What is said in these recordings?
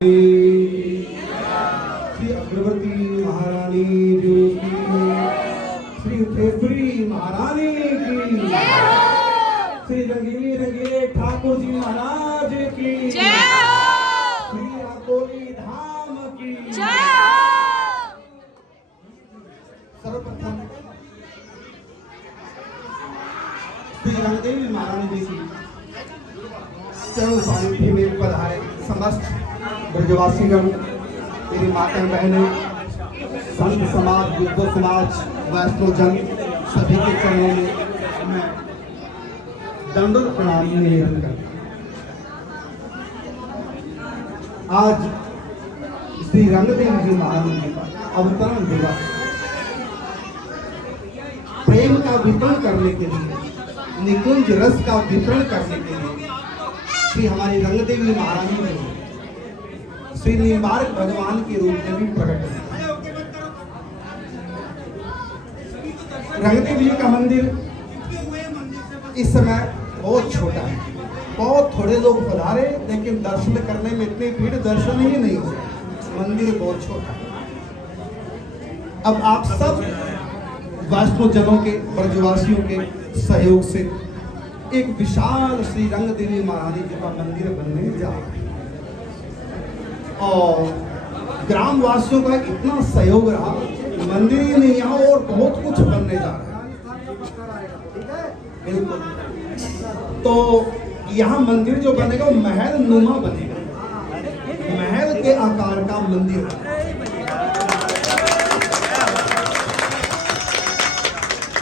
श्री अग्रवती महारानी जो की, श्री उथेश्वरी महारानी की, श्री रंगीली रंगीले ठाकुर जी महाराज की, श्री राकोली धाम की। सर्वप्रथम श्री रंगदेवी महारानी जी की चरण सानिध्य में पधारे समस्त ब्रजवासीगण, मेरी माताएं बहनें, संत समाज, बुद्ध समाज, वैष्णव जन सभी के चरणों में मैं दंडोत प्रणाम निवेदन करता हूं। आज श्री रंगदेवी जी महारानी जी का अवतरण दिवस, प्रेम का वितरण करने के लिए, निकुंज रस का वितरण करने के लिए श्री हमारी रंगदेवी महारानी जी श्री निम्बार्क भगवान के रूप में भी प्रकट है। रंगदेवी जी का मंदिर इस समय बहुत छोटा है, बहुत थोड़े लोग पधारे, लेकिन दर्शन करने में इतनी भीड़ दर्शन ही नहीं हो, मंदिर बहुत छोटा है। अब आप सब वैष्णव जनों के, ब्रजवासियों के सहयोग से एक विशाल श्री रंगदेवी महारानी जी का मंदिर बनने जा रहा है और ग्रामवासियों का इतना सहयोग रहा, मंदिर ही नहीं यहाँ और बहुत कुछ बनने जा रहा है। बिल्कुल, तो यहाँ मंदिर जो बनेगा वो महल नुमा बनेगा, महल के आकार का मंदिर,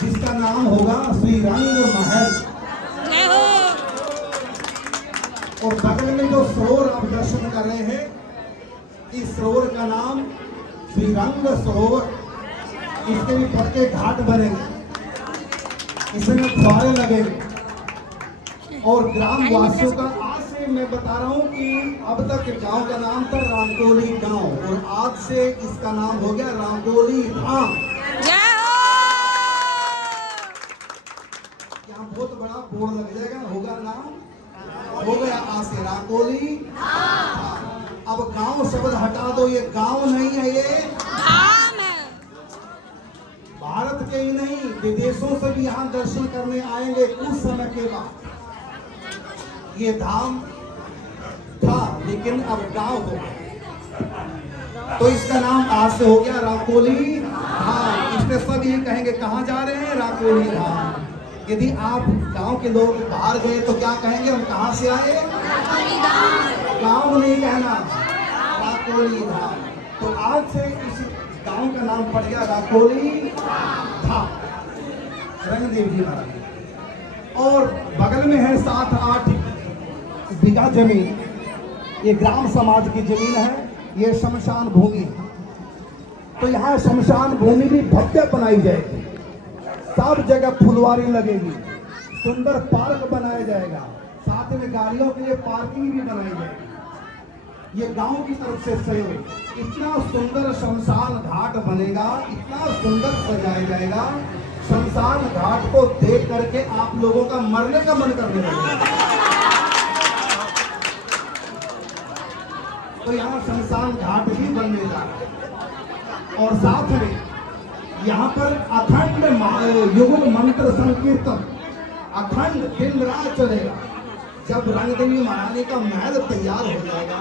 जिसका नाम होगा श्री रंग महल। और बगल में जो सरोवर आप दर्शन कर रहे हैं, इस सरोवर का नाम श्री रंग सरोवर। इसके भी पक्के घाट बनेंगे, इसमें फुहारे लगेंगे और ग्राम वासियों का, आज से मैं बता रहा हूं कि अब तक गांव का नाम था राकोली गांव और आज से इसका नाम हो गया राकोली धाम। यहाँ बहुत बड़ा बोर्ड लग जाएगा, होगा नाम हो गया आज से राकोली। अब गांव शब्द हटा दो, ये गांव नहीं है, ये धाम है। भारत के ही नहीं, विदेशों से भी यहाँ दर्शन करने आएंगे कुछ समय के बाद। ये धाम था लेकिन अब गांव हो गया, तो इसका नाम आज से हो गया राकोली धाम। इसमें सब ये कहेंगे कहाँ जा रहे हैं, राकोली धाम। यदि आप गांव के लोग बाहर गए तो क्या कहेंगे, हम कहाँ से आए, गांव नहीं कहना, राकोली धाम। तो आज से इस गांव का नाम पड़ गया राकोली धाम, रंगदेव जी महाराज। और बगल में है 7-8 बीघा जमीन, ये ग्राम समाज की जमीन है, ये शमशान भूमि है। तो यहाँ शमशान भूमि भी भव्य बनाई जाएगी, सब जगह फुलवारी लगेगी, सुंदर पार्क बनाया जाएगा, साथ में गाड़ियों के लिए पार्किंग भी बनाई जाएगी। ये गांव की तरफ से सहयोग, इतना सुंदर शमशान घाट बनेगा, इतना सुंदर सजाया जाएगा, शमशान घाट को देख करके आप लोगों का मरने का मन करने लगेगा। तो यहाँ शमशान घाट भी बनने जा रहा है और साथ में यहाँ पर अखंड युगल मंत्र संकीर्तन अखंड दिन रात चलेगा। जब रंगदेवी महारानी का महल तैयार हो जाएगा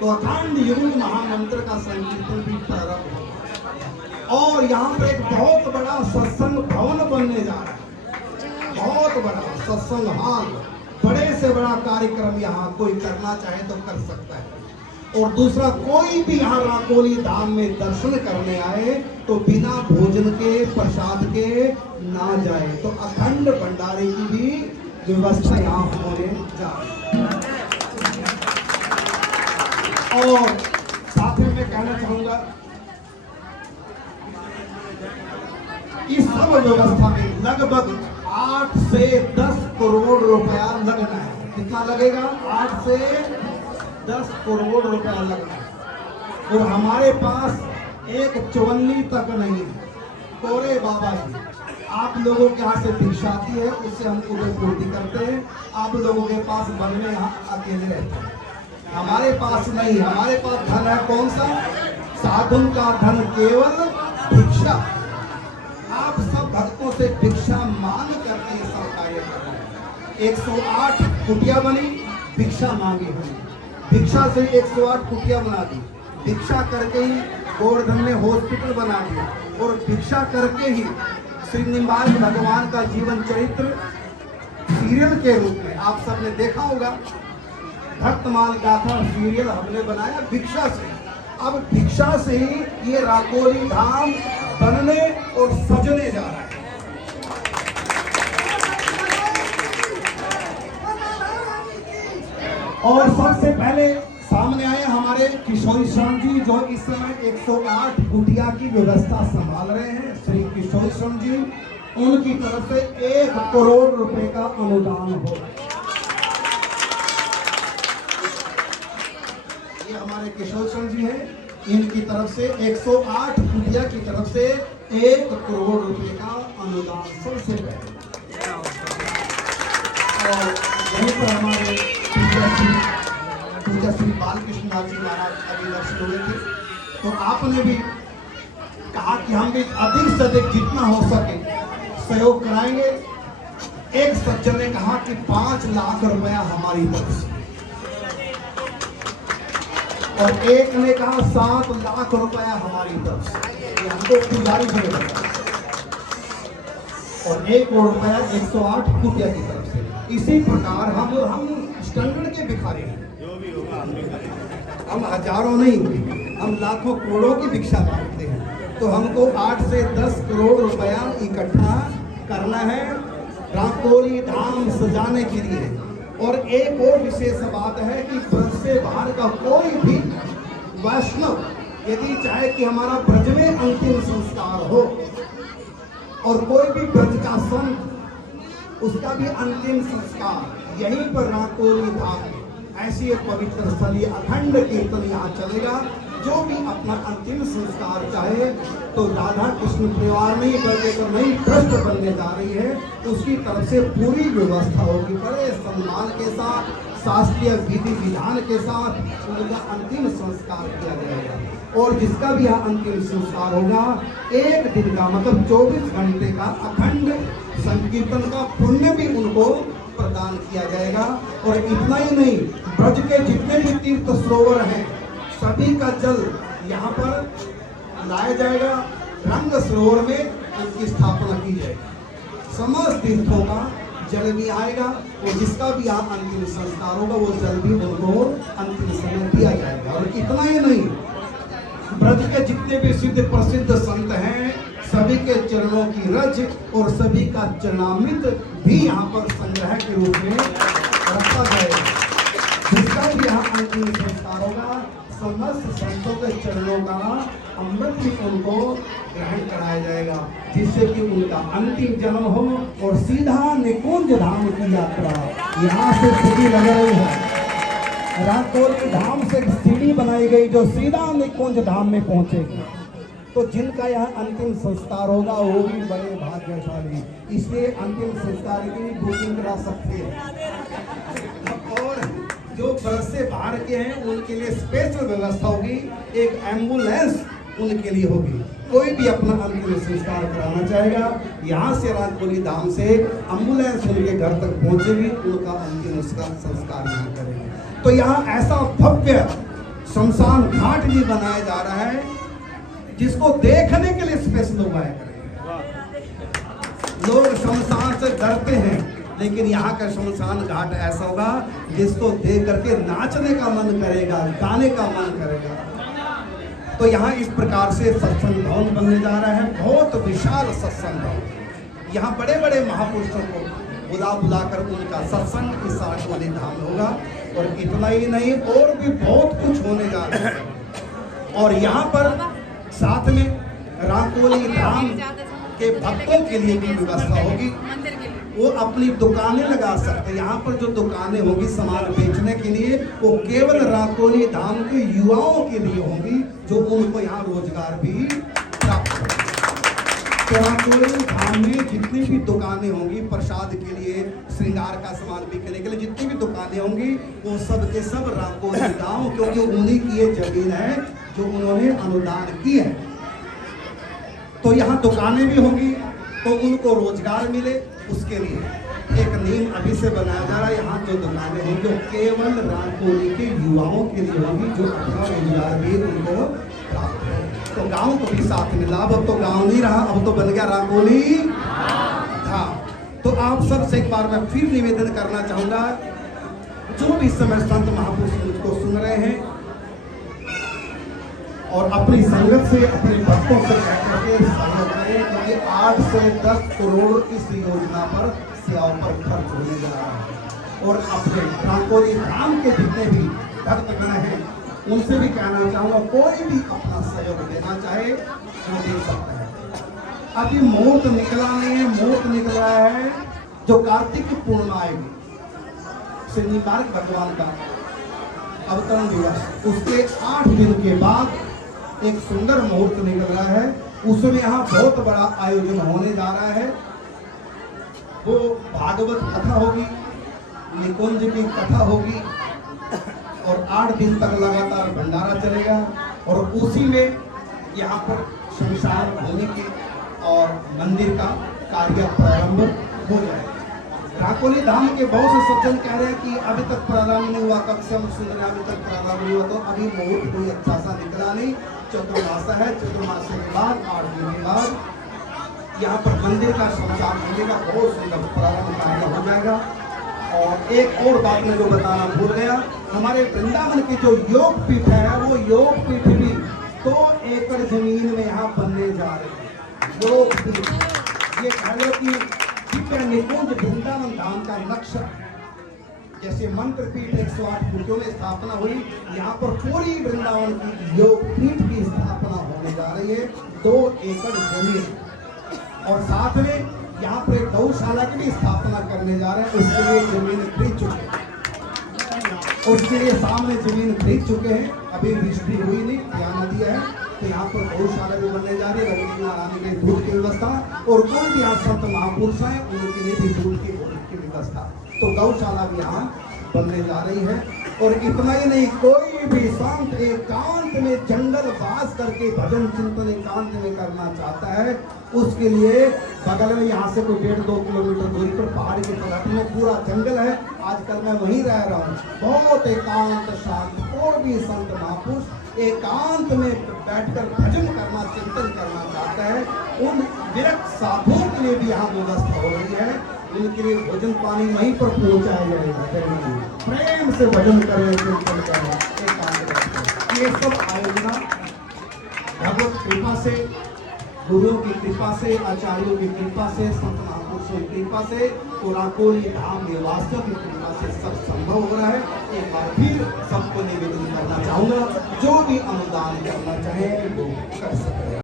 तो अखंड युगल महामंत्र का संकीर्तन भी प्रारंभ होगा। और यहाँ पर एक बहुत बड़ा सत्संग भवन बनने जा रहा है, बहुत बड़ा सत्संग हॉल, बड़े से बड़ा कार्यक्रम यहाँ कोई करना चाहे तो कर सकता है। और दूसरा, कोई भी यहाँ राकोली धाम में दर्शन करने आए तो बिना भोजन के, प्रसाद के ना जाए। तो अखंड भंडारे की भी व्यवस्था यहाँ होने जा रही है। और साथ में मैं कहना चाहूंगा, इस सब व्यवस्था में लगभग 8 से 10 करोड़ रुपया लगना है। कितना लगेगा, 8 से 10 करोड़ रुपया लगना है। और हमारे पास एक चवन्नी तक नहीं है, कोरे बाबा जी आप लोगों के यहाँ से भिक्षा आती है, उससे हम पूरी पूर्ति करते हैं। आप लोगों के पास बनने यहाँ अकेले रहते हैं। हमारे पास नहीं, हमारे पास धन है कौन सा? साधुन का धन केवल भिक्षा। आप सब भक्तों से भिक्षा मांग करके ये सब कार्य कर रहे हैं। 108 कुटिया बनी, भिक्षा मांगी हमने, भिक्षा से 108 कुटिया बना दी, भिक्षा करके ही गोवर्धन में हॉस्पिटल बना दिया, और भिक्षा करके ही श्री निम्बार्क भगवान का जीवन चरित्र सीरियल के रूप में आप सबने देखा होगा। भक्तमाल गाथा सीरियल हमने बनाया भिक्षा से। अब भिक्षा से ही ये राकोली धाम बनने और सजने जा रहा है। और सबसे पहले सामने आए हमारे किशोरी शर्मा जी, जो इस समय 108 कुटिया की व्यवस्था संभाल रहे हैं। श्री किशोरी शर्मा जी, उनकी तरफ से 1 करोड़ रुपए का अनुदान हो। ये हमारे किशोरी शर्मा जी हैं, इनकी तरफ से 108 कुटिया की तरफ से 1 करोड़ रुपए का अनुदान सबसे पहले। और यहीं पर हमारे पूज्य श्री बालकृष्ण नाथ जी महाराज अभी दर्शन हुए थे, तो आपने भी कहा कि हम भी अधिक से अधिक जितना हो सके सहयोग कराएंगे। एक सज्जन ने कहा कि 5 लाख रुपया हमारी तरफ से, और एक ने कहा 7 लाख रुपया हमारी तरफ से, हमको गुजारिश है। और 1 करोड़ रुपया 108 कुटिया की तरफ से। इसी प्रकार हम स्टैंडर्ड के भिखारी हैं, हम हजारों नहीं, हम लाखों करोड़ों की भिक्षा मांगते हैं। तो हमको 8 से 10 करोड़ रुपया इकट्ठा करना है राकोली धाम सजाने के लिए। और एक और विशेष बात है कि ब्रज से बाहर का कोई भी वैष्णव यदि चाहे कि हमारा ब्रज में अंतिम संस्कार हो, और कोई भी ब्रज का संत, उसका भी अंतिम संस्कार यहीं पर राकोली धाम, ऐसी एक पवित्र स्थल, अखंड कीर्तन यहाँ चलेगा। जो भी अपना अंतिम संस्कार चाहे, तो राधा कृष्ण परिवार नहीं बल्कि तो नई ट्रस्ट बनने जा रही है, उसकी तरफ से पूरी व्यवस्था होगी, बड़े सम्मान के साथ, शास्त्रीय विधि विधान के साथ उनका अंतिम संस्कार किया जाएगा। और जिसका भी यहाँ अंतिम संस्कार होगा, 1 दिन का मतलब 24 घंटे का अखंड संकीर्तन का पुण्य भी उनको प्रदान किया जाएगा। और इतना ही नहीं, ब्रज के जितने भी तीर्थ सरोवर हैं, सभी का जल यहाँ पर लाया जाएगा, रंग सरोवर में उनकी स्थापना की जाएगी। समस्त तीर्थों का जल भी आएगा, और जिसका भी यहाँ अंतिम संस्कार होगा वो जल भी उनको अंतिम समय दिया जाएगा। और इतना ही नहीं, ब्रज के जितने भी सिद्ध प्रसिद्ध संत हैं, सभी के चरणों की रज और सभी का चरणामृत भी यहाँ पर संग्रह के रूप में रखा जाएगा। जिसका भी यहाँ अंतिम संस्कार होगा, समस्त संतों के चरणों का अमृत भी उनको ग्रहण कराया जाएगा, जिससे कि उनका अंतिम जन्म हो और सीधा निकुंज धाम की यात्रा। यहाँ से सीढ़ी लग रही है, राकोली धाम से सीढ़ी बनाई गई जो सीधा निकुंज धाम में पहुंचेगी। तो जिनका यहाँ अंतिम संस्कार होगा वो भी बड़े भाग्यशाली, इसलिए अंतिम संस्कार की बुकिंग करा सकते हैं। और जो ब्रज से बाहर के हैं उनके लिए स्पेशल व्यवस्था होगी, एक एम्बुलेंस उनके लिए होगी। कोई भी अपना अंतिम संस्कार कराना चाहेगा, यहाँ से राकोली धाम से एम्बुलेंस उनके घर तक पहुँचेगी, उनका अंतिम संस्कार यहाँ करेंगे। तो यहाँ ऐसा भव्य शमशान घाट भी बनाया जा रहा है, जिसको देखने के लिए स्पेशल लोग आया करेंगे। लोग शमशान से डरते हैं, लेकिन यहाँ का शमशान घाट ऐसा होगा जिसको देख करके नाचने का मन करेगा, गाने का मन करेगा। तो यहाँ इस प्रकार से सत्संग भवन बनने जा रहा है, बहुत विशाल सत्संग भवन। यहाँ बड़े बड़े महापुरुषों को बुला कर उनका सत्संग इस राकोली धाम में होगा। और इतना ही नहीं, और भी बहुत कुछ होने जा रहा है। और यहाँ पर साथ में राकोली धाम के भक्तों के लिए भी व्यवस्था होगी, वो अपनी दुकानें लगा सकते हैं। यहाँ पर जो दुकानें होंगी सामान बेचने के लिए, वो केवल राकोली धाम के युवाओं के लिए होंगी, जो उनको यहाँ रोजगार भी प्राप्त होगा। राकोली धाम में जितनी भी दुकानें होंगी प्रसाद के लिए, श्रृंगार का सामान बिकने के लिए जितनी भी दुकानें होंगी वो सब के सब राकोली धाम, क्योंकि उन्हीं की ये जमीन है जो उन्होंने अनुदान की है। तो यहाँ दुकानें भी होंगी तो उनको रोजगार मिले, उसके लिए एक नियम अभी से बनाया जा रहा है। यहाँ जो दुकानें होंगी वो केवल राकोली के युवाओं के लिए होंगी जो अपना रोजगार भी उनको प्राप्त है। तो गांव को भी साथ मिला। अब तो गांव नहीं रहा, अब तो बन गया राकोली धाम। तो आप सबसे एक बार मैं फिर निवेदन करना चाहूंगा, जो भी इस समय संत महापुरुष मुझको सुन रहे हैं और अपनी संगत से, अपने भक्तों से कहकर के सहयोग करें, क्योंकि 8 से 10 करोड़ इस योजना पर सेवाओं पर खर्च होने जा रहा है। और अपने राकोली धाम के जितने भी भक्तगण हैं उनसे भी कहना चाहूँगा, कोई भी अपना सहयोग देना चाहे वो दे सकता है। अभी मुहूर्त निकला नहीं है, मुहूर्त निकल रहा है जो कार्तिक की पूर्णिमा आएगी, शनिवार भगवान का अवतरण दिवस, उसके 8 दिन के बाद एक सुंदर मुहूर्त निकल रहा है। उसमें यहाँ बहुत बड़ा आयोजन होने जा रहा है। वो भागवत कथा होगी, निकुंज की कथा होगी और 8 दिन तक लगातार भंडारा चलेगा। और उसी में यहाँ पर शमशान भूमि की और मंदिर का कार्य प्रारंभ हो जाएगा। राकोली धाम के बहुत से सज्जन कह रहे हैं कि अभी तक प्रारंभ नहीं हुआ, कब से हम सुन रहे हैं अभी तक प्रारंभ नहीं हुआ। तो अभी मुहूर्त कोई अच्छा सा निकला नहीं, चतुर्मासा है, चतुर्मासा के बाद 8 दिन के बाद यहाँ पर मंदिर का शमशान भूमि का बहुत सुंदर प्रारंभ कार्य हो जाएगा। और एक और बात मैं जो बताना भूल गया, हमारे वृंदावन की जो योग पीठ है वो योग पीठ भी 2 एकड़ जमीन में यहाँ बनने जा रही है। योग पीठ ये कह लो कि दिव्य निकुंज वृंदावन धाम का नक्शा, जैसे मंत्र पीठ 108 फुटों में स्थापना हुई, यहाँ पर पूरी वृंदावन की योग पीठ की स्थापना होने जा रही है। 2 एकड़ जमीन और साथ में यहाँ पर एक गौशाला की भी स्थापना करने जा रहे हैं। उसके लिए जमीन खरीद चुके हैं, उसके लिए सामने जमीन खरीद चुके हैं, अभी रजिस्ट्री हुई नहीं, ध्यान दिया है। तो यहाँ पर गौशाला भी बनने जा रही है, लक्ष्मी नारायण के दूध की व्यवस्था, और कोई भी यहाँ संत महापुरुष है उनके लिए भी दूध की व्यवस्था। तो गौशाला भी यहाँ बनने जा रही है। और इतना ही नहीं, कोई भी संत एकांत में जंगल वास करके भजन चिंतन एकांत में करना चाहता है, उसके लिए बगल में यहाँ से कोई 1.5-2 किलोमीटर दूरी पर पहाड़ी के तट में पूरा जंगल है। आजकल मैं वहीं रह रहा हूँ, बहुत एकांत शांत। कोई भी संत महापुरुष एकांत में बैठकर भजन करना, चिंतन करना चाहता है, उन विरक्त साधुओं के लिए भी यहाँ व्यवस्था हो रही है। उनके लिए भोजन पानी वहीं पर पहुंचाया जाएगा। प्रेम से भजन करें, चिंतन करें, एकांत। ये सब आयोजना भगवत कृपा से, गुरुओं की कृपा से, आचार्यों की कृपा से, संत महापुरुषों की कृपा से, और राकोली धाम निवासियों की कृपा से सब संभव हो रहा है। एक बार फिर सबको निवेदन करना चाहूँगा, जो भी अनुदान करना चाहे वो कर सकते हैं।